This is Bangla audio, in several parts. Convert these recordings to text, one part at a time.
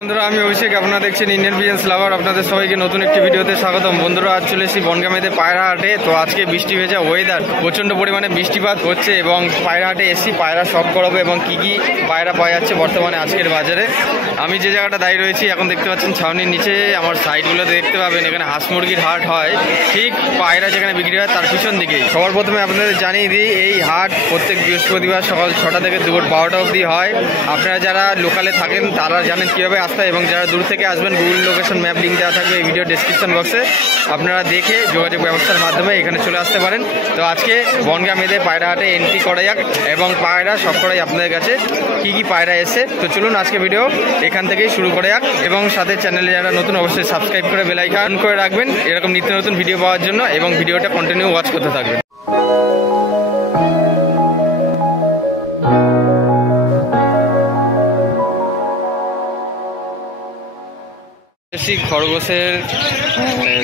বন্ধুরা আমি অভিষেক, আপনারা দেখছেন ইন্ডিয়ান বিজনেস লাভার। আপনাদের সবাইকে নতুন একটি ভিডিওতে স্বাগতম। বন্ধুরা আজ চলে এসেছি বনগাঁমেতে পায়রা হাটে। তো আজকে বৃষ্টি ভেজা ওয়েদার, প্রচণ্ড পরিমাণে বৃষ্টিপাত হচ্ছে এবং পায়রা হাটে এসেছি পায়রা শখ করাবো এবং কী কী পায়রা পাওয়া যাচ্ছে বর্তমানে আজকের বাজারে। আমি যে জায়গাটা দাঁড়িয়ে রয়েছি এখন দেখতে পাচ্ছেন ছাউনির নিচে, আমার সাইডগুলোতে দেখতে পাবেন এখানে হাঁস মুরগির হাট হয়, ঠিক পায়রা যেখানে বিক্রি হয় তার পিছন দিকেই। সবার প্রথমে আপনাদের জানিয়ে দিই এই হাট প্রত্যেক বৃহস্পতিবার সকাল 6টা থেকে দুপুর 12টা অবধি হয়। আপনারা যারা লোকালে থাকেন তারা জানেন কীভাবে আসতে হয় এবং যারা দূর থেকে আসবেন গুগল লোকেশন ম্যাপ লিঙ্ক দেওয়া থাকবে এই ভিডিও ডেসক্রিপশন বক্সে, আপনারা দেখে যোগাযোগ ব্যবস্থার মাধ্যমে এখানে চলে আসতে পারেন। তো আজকে বনগাঁমেতে পায়রা হাটে এন্ট্রি করা যাক এবং পায়রা সব করাই আপনাদের কাছে কী কী পায়রা এসে। তো চলুন আজকে ভিডিও এখান থেকেই শুরু করা যাক এবং সাথে চ্যানেলে যারা নতুন অবশ্যই সাবস্ক্রাইব করে বেল আইকন করে রাখবেন এরকম নিত্য নতুন ভিডিও পাওয়ার জন্য এবং ভিডিওটা কন্টিনিউ ওয়াচ করতে থাকবেন। খরগোশের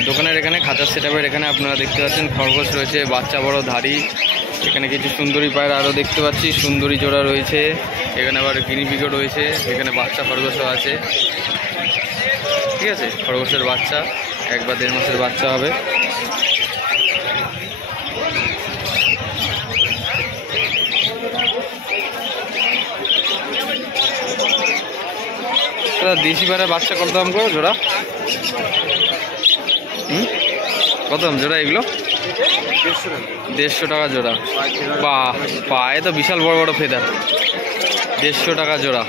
দোকানের এখানে খাঁচার সেটআপের এখানে আপনারা দেখতে পাচ্ছেন খরগোশ রয়েছে, বাচ্চা বড় ধাড়ি। এখানে কিছু সুন্দরী পায়রা আরও দেখতে পাচ্ছি, সুন্দরী জোড়া রয়েছে। এখানে আবার গিনিপিগও রয়েছে, এখানে বাচ্চা খরগোশও আছে। ঠিক আছে, খরগোশের বাচ্চা 1 বা 1.5 মাসের বাচ্চা হবে। দেশি পায়রার বাচ্চা কত দাম করো জোড়া? কত দাম জোড়া এগুলো? 150 টাকা জোড়া। পায়ে তো বিশাল বড় বড় ফেদার। 150 টাকা জোড়া।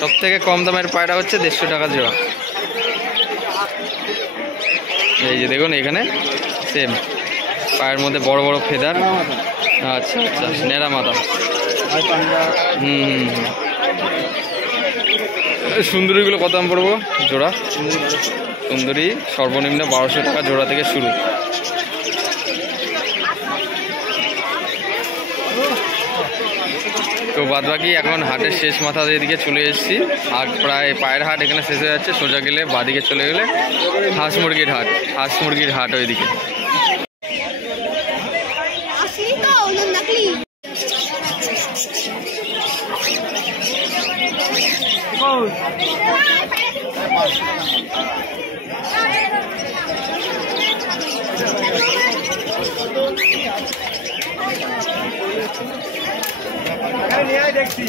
সব থেকে কম দামের পায়রা হচ্ছে 150 টাকা জোড়া। এই যে দেখুন এখানে সেম পায়ের মধ্যে বড় বড় ফেদার। আচ্ছা আচ্ছা, নেড়া মাথা। সুন্দরীগুলো কত দাম পড়বো জোড়া? সুন্দরী সর্বনিম্ন 1200 টাকা জোড়া থেকে শুরু। তো বাদ বাকি এখন হাটের শেষ মাথা এদিকে চলে এসেছি। আর প্রায় পায়ের হাট এখানে শেষ হয়ে যাচ্ছে। সোজা গেলে বাদিকে চলে গেলে হাঁস মুরগির হাট। হাঁস মুরগির হাট ওইদিকে। দেখছি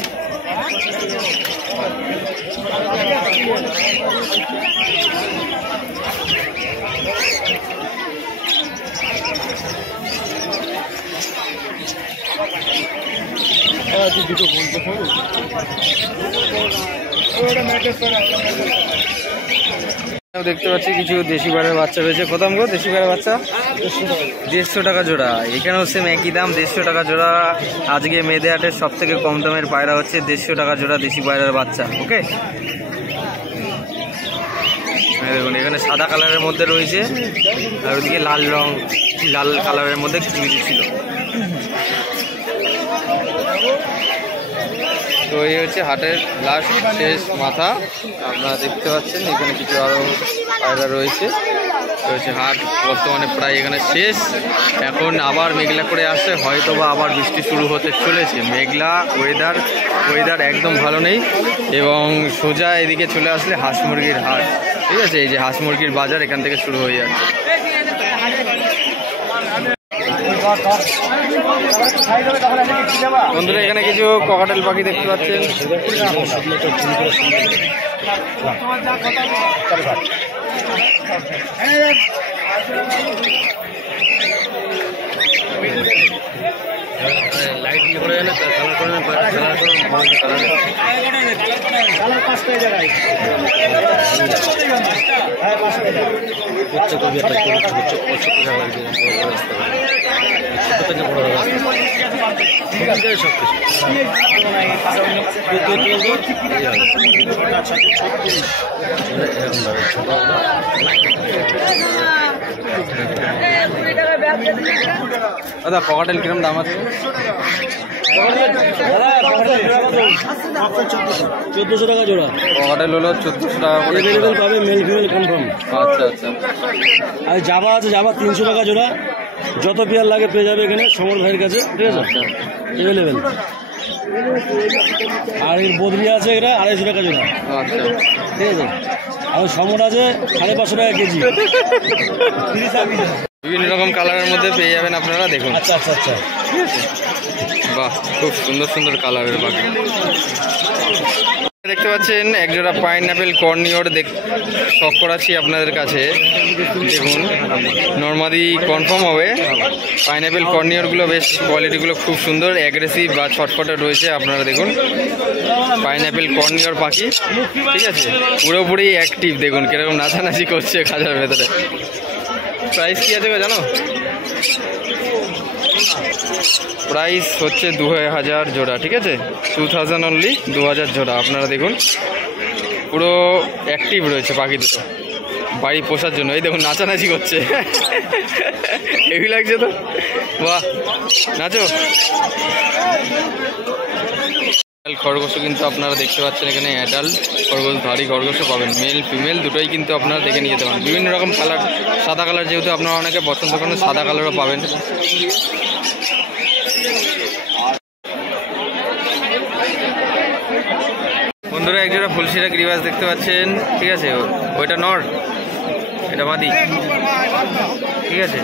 দুটো বলতে দেখতে পাচ্ছি কিছু দেশি পায়রার বাচ্চা রয়েছে। কত দাম গো দেশি পায়রার বাচ্চা? 150 টাকা জোড়া। এখানেও সেম একই দাম, 150 টাকা জোড়া। আজকে মেয়েদে হাটের সব থেকে কম দামের পায়রা হচ্ছে 150 টাকা জোড়া দেশি পায়রার বাচ্চা। ওকে, দেখুন এখানে সাদা কালারের মধ্যে রয়েছে আর ওইদিকে লাল কালারের মধ্যে কিছু কিছু ছিল। তো এই হচ্ছে হাটের লাস্ট শেষ মাথা। আপনারা দেখতে পাচ্ছেন এখানে কিছু আরও পায়রা রয়েছে। তো হচ্ছে হাট বর্তমানে প্রায় এখানে শেষ। এখন আবার মেঘলা করে আসছে, হয়তো বা আবার বৃষ্টি শুরু হতে চলেছে। মেঘলা ওয়েদার একদম ভালো নেই এবং সোজা এদিকে চলে আসলে হাঁস মুরগির হাট। ঠিক আছে, এই যে হাঁস মুরগির বাজার এখান থেকে শুরু হয়ে যাচ্ছে। বন্ধুরা এখানে কিছু ককাটেল পাখি দেখতে পাচ্ছেন। লাইট করে না কালার করে না কালার করে কালার পাঁচ টাকা জায়গায় হ্যাঁ 5 টাকা হচ্ছে কবি একটা হচ্ছে 50 টাকা লাগে ছোট থেকে বড় রাস্তা ঠিক আছে সব কিছু দাদা পকাটেল কিরম দাম আছে? 1400 টাকা জোড়া। পকাটেল হলো 1400 টাকা করে अवेलेबल পাবে, মেল ফিমেল কনফার্ম। আচ্ছা আচ্ছা। আর জাবা আছে, জাবা 300 টাকা জোড়া। যত পেয়ার লাগে পেয়ে যাবে এখানে সমর ভাইয়ের কাছে, ঠিক আছে? अवेलेबल আর এর বদলি আছে এটা 250 টাকা জোড়া। আচ্ছা, ঠিক আছে। আর সমর আছে 550 টাকা কেজি। বিভিন্ন রকম কালারের মধ্যে পেয়ে যাবেন আপনারা, দেখুন। আচ্ছা আচ্ছা আচ্ছা। বাহ, খুব সুন্দর সুন্দর কালারের পাখি দেখতে পাচ্ছেন। একজোড়া পাইনঅ্যাপেল কর্নিওর শখ করাচ্ছি আপনাদের কাছে, দেখুন। নর্মালি কনফার্ম হবে। পাইনঅ্যাপেল কর্নিওরগুলো বেশ কোয়ালিটিগুলো খুব সুন্দর, অ্যাগ্রেসিভ বা ছটফটে রয়েছে। আপনারা দেখুন পাইনঅ্যাপেল কর্নিওর পাখি, ঠিক আছে, পুরোপুরি অ্যাক্টিভ। দেখুন কিরকম নাচানাচি করছে খাঁচার ভেতরে। প্রাইস কি আছে জানো? প্রাইস হচ্ছে 2000 জোড়া, ঠিক আছে, 2000 অনলি, 2000 জোড়া। আপনারা দেখুন পুরো অ্যাক্টিভ রয়েছে পাখি দুটো, বাড়ি পোষার জন্য। এই দেখুন নাচানাচি করছে, হেভি লাগছে তো। বাহ, নাচো। খরগোশও কিন্তু আপনারা দেখতে পাচ্ছেন এখানে, অ্যাডাল্ট খরগোশ, ধাড়ি খরগোশও পাবেন, মেল ফিমেল দুটোই কিন্তু আপনারা দেখে নিয়ে যেতে পারেন। বিভিন্ন রকম কালার, সাদা কালার যেহেতু আপনারা অনেকে পছন্দ করেন, সাদা কালারও পাবেন। বন্ধুরা একজোড়া ফুলশিরা গ্রিবাস দেখতে পাচ্ছেন, ঠিক আছে, ওইটা নর, এটা মাদি, ঠিক আছে।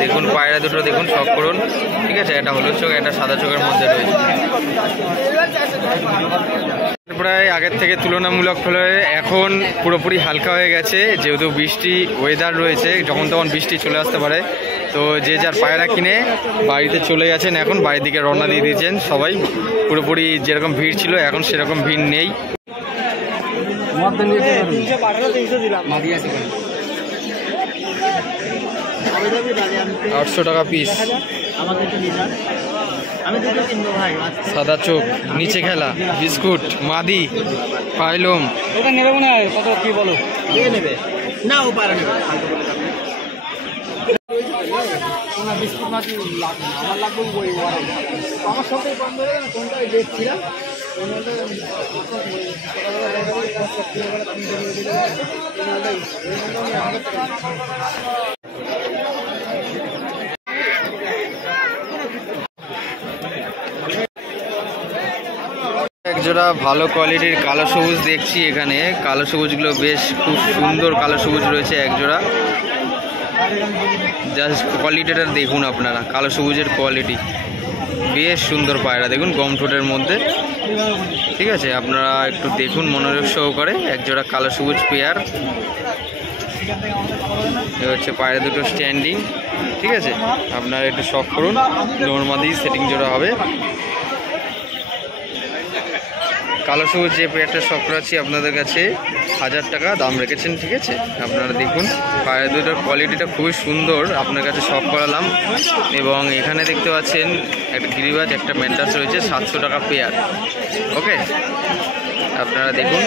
দেখুন পায়রা দুটো দেখুন, শখ করুন, ঠিক আছে। একটা হলুদ চোখ, একটা সাদা চোখের মধ্যে রয়েছে। প্রায় আগের থেকে তুলনামূলক হলে এখন পুরোপুরি হালকা হয়ে গেছে, যেহেতু বৃষ্টি ওয়েদার রয়েছে, যখন তখন বৃষ্টি চলে আসতে পারে। তো যে যার পায়রা কিনে বাড়িতে চলে গেছেন, এখন বাড়ির দিকে রওনা দিয়ে দিয়েছেন সবাই। পুরোপুরি যেরকম ভিড় ছিল এখন সেরকম ভিড় নেই। 800 টাকা পিস। সাদা চোখ, নিচে খেলা, বিস্কুট, মাদি, পাইলম। ওটা নেবে মনে হয়, কত কি বলো? নেবে না, ও পারে না। বিস্কুট মাটি লাগবে না, আমার লাগবে ওই আমার সবটাই বন্ধ হয়ে গেল না, কোনটা দেখছিলাম। একজোড়া ভালো কোয়ালিটির কালো সবুজ দেখছি এখানে। কালো সবুজগুলো বেশ খুব সুন্দর কালো সবুজ রয়েছে একজোড়া। জাস্ট কোয়ালিটিটা দেখুন আপনারা, কালো সবুজের কোয়ালিটি বেশ সুন্দর পায়রা। দেখুন গম ঠোঁটের মধ্যে, ঠিক আছে। আপনারা একটু দেখুন মনোযোগ সহকারে। একজোড়া কালো সবুজ পেয়ার, এ হচ্ছে পায়রা দুটো স্ট্যান্ডিং, ঠিক আছে। আপনারা একটু শখ করুন, নর্মাদি সেটিং জোড়া হবে। কালো সবুজ যে পেয়ারটা শখ করাচ্ছি আপনাদের কাছে 1000 টাকা দাম রেখেছেন, ঠিক আছে। আপনারা দেখুন পায়রা দুটোর কোয়ালিটিটা খুবই সুন্দর, আপনার কাছে শখ করালাম। এবং এখানে দেখতে পাচ্ছেন একটা গিরিবাজ, একটা ম্যান্টাস রয়েছে, 700 টাকা পেয়ার, ওকে। আপনারা দেখুন।